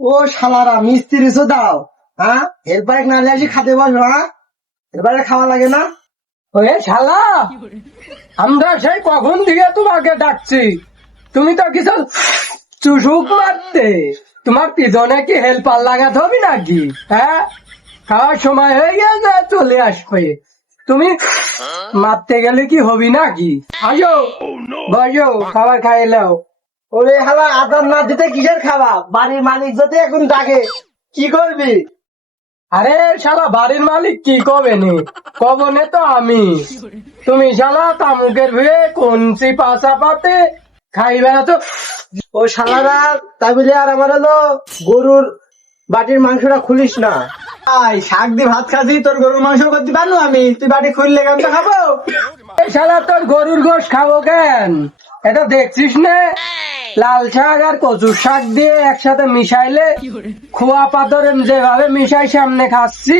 ও শালারা মিস্ত্রি দাও, হ্যাঁ হেল্পারে না আসি খাতে বসো, হ্যাঁ হেল্পারে খাওয়া লাগে না? ওরে শালা, আমরা সেই কখন থেকে তোমাকে ডাকছি, তুমি তো কিছু চুষুক মারতে। তোমার পিছনে কি হেল্পার লাগাতে হবে নাকি? হ্যাঁ, খাওয়ার সময় হয়ে গেছে, চলে আসবে। তুমি মারতে গেলে কি হবি নাকি? আসো বসো, খাবার খাই নাও। ওরে হালা আদার না দিতে কিসের খাওয়া? বাড়ির মালিক যদি এখন ডাকে কি করবি? আরে শালা, বাড়ির মালিক কি কবে নি, কবনে তো আমি। তুমি শালা তামুকের ভিড়ে কোনছি পাশা পাতে খাই বেড়াতো। ও শালারা তাই বলে আর আমার হলো গরুর বাটির মাংসটা খুলিস না। শাক দিয়ে ভাত খাচ্ছি, তোর গরুর মাংস করতে পারলো আমি? তুই বাটি খুললে কেমন খাবো? এই শালা, তোর গরুর গোশ খাবো কেন? এটা দেখছিস না, লাল শাক আর কচুর শাক দিয়ে একসাথে মিশাইলে খোয়া পাথর যেভাবে মিশাই সামনে খাচ্ছি,